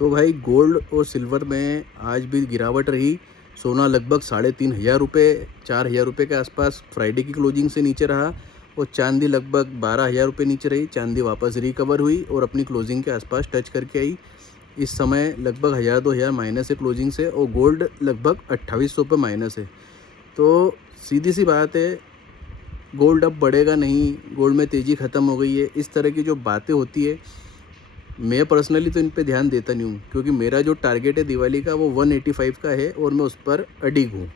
तो भाई गोल्ड और सिल्वर में आज भी गिरावट रही। सोना लगभग 3,500 रुपये 4,000 रुपये के आसपास फ्राइडे की क्लोजिंग से नीचे रहा और चांदी लगभग 12,000 रुपये नीचे रही। चांदी वापस रिकवर हुई और अपनी क्लोजिंग के आसपास टच करके आई। इस समय लगभग 1,000-2,000 माइनस है क्लोजिंग से और गोल्ड लगभग 2,800 पे माइनस है। तो सीधी सी बात है, गोल्ड अब बढ़ेगा नहीं, गोल्ड में तेज़ी ख़त्म हो गई है, इस तरह की जो बातें होती है मैं पर्सनली तो इन पे ध्यान देता नहीं हूँ, क्योंकि मेरा जो टारगेट है दिवाली का वो 185 का है और मैं उस पर अडिग हूँ।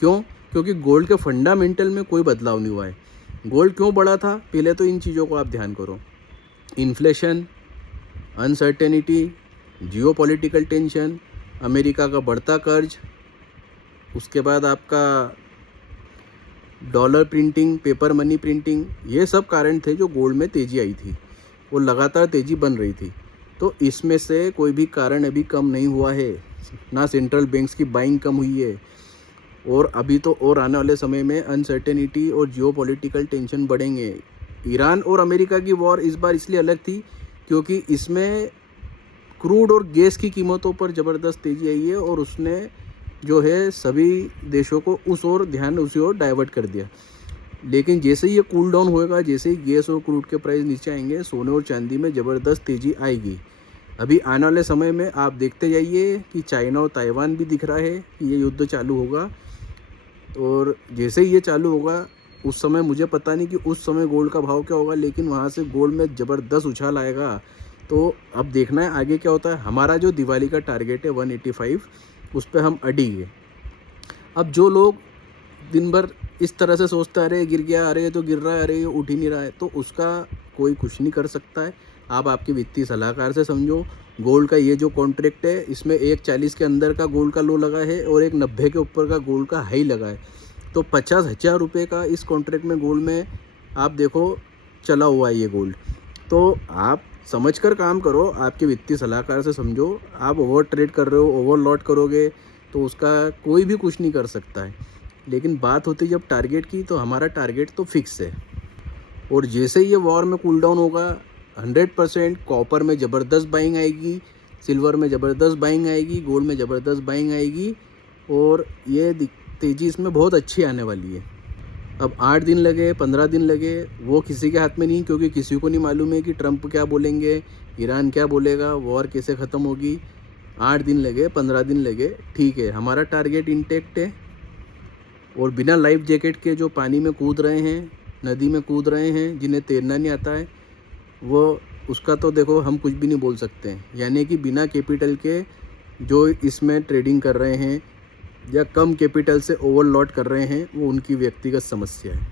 क्यों? क्योंकि गोल्ड के फंडामेंटल में कोई बदलाव नहीं हुआ है। गोल्ड क्यों बढ़ा था, पहले तो इन चीज़ों को आप ध्यान करो। Inflation, uncertainty, geopolitical tension, America का बढ़ता कर्ज, उसके बाद आपका dollar printing, paper money printing, ये सब कारण थे जो गोल्ड में तेज़ी आई थी और लगातार तेज़ी बन रही थी। तो इसमें से कोई भी कारण अभी कम नहीं हुआ है, ना सेंट्रल बैंक्स की बाइंग कम हुई है और अभी तो और आने वाले समय में अनसर्टेनिटी और जियोपॉलिटिकल टेंशन बढ़ेंगे। ईरान और अमेरिका की वॉर इस बार इसलिए अलग थी क्योंकि इसमें क्रूड और गैस की कीमतों पर ज़बरदस्त तेज़ी आई है और उसने जो है सभी देशों को उसी ओर डाइवर्ट कर दिया। लेकिन जैसे ही ये कूल डाउन होएगा, जैसे ही गैस और क्रूड के प्राइस नीचे आएंगे, सोने और चांदी में ज़बरदस्त तेज़ी आएगी। अभी आने वाले समय में आप देखते जाइए कि चाइना और ताइवान भी दिख रहा है कि ये युद्ध चालू होगा और जैसे ही ये चालू होगा उस समय मुझे पता नहीं कि उस समय गोल्ड का भाव क्या होगा, लेकिन वहाँ से गोल्ड में ज़बरदस्त उछाल आएगा। तो अब देखना है आगे क्या होता है। हमारा जो दिवाली का टारगेट है 185, उस पर हम अड़ी है। अब जो लोग दिन भर इस तरह से सोचते आ रहे गिर गया, अरे तो गिर रहा है, अरे ये उठ ही नहीं रहा है, तो उसका कोई कुछ नहीं कर सकता है। आप आपके वित्तीय सलाहकार से समझो। गोल्ड का ये जो कॉन्ट्रैक्ट है, इसमें एक 40 के अंदर का गोल्ड का लो लगा है और एक 90 के ऊपर का गोल्ड का हाई लगा है। तो 50,000 रुपये का इस कॉन्ट्रैक्ट में गोल्ड में आप देखो चला हुआ है ये गोल्ड। तो आप समझ कर काम करो, आपके वित्तीय सलाहकार से समझो। आप ओवर ट्रेड कर रहे हो, ओवर लॉट करोगे तो उसका कोई भी कुछ नहीं कर सकता है। लेकिन बात होती है जब टारगेट की, तो हमारा टारगेट तो फिक्स है और जैसे ही ये वॉर में कूल डाउन होगा 100% कॉपर में ज़बरदस्त बाइंग आएगी, सिल्वर में ज़बरदस्त बाइंग आएगी, गोल्ड में ज़बरदस्त बाइंग आएगी और ये तेज़ी इसमें बहुत अच्छी आने वाली है। अब 8 दिन लगे, 15 दिन लगे, वो किसी के हाथ में नहीं, क्योंकि किसी को नहीं मालूम है कि ट्रंप क्या बोलेंगे, ईरान क्या बोलेगा, वॉर कैसे ख़त्म होगी। 8 दिन लगे, 15 दिन लगे, ठीक है, हमारा टारगेट इंटैक्ट है। और बिना लाइफ जैकेट के जो पानी में कूद रहे हैं, नदी में कूद रहे हैं, जिन्हें तैरना नहीं आता है, वो उसका तो देखो हम कुछ भी नहीं बोल सकते हैं। यानी कि बिना कैपिटल के जो इसमें ट्रेडिंग कर रहे हैं या कम कैपिटल से ओवरलॉट कर रहे हैं, वो उनकी व्यक्तिगत समस्या है।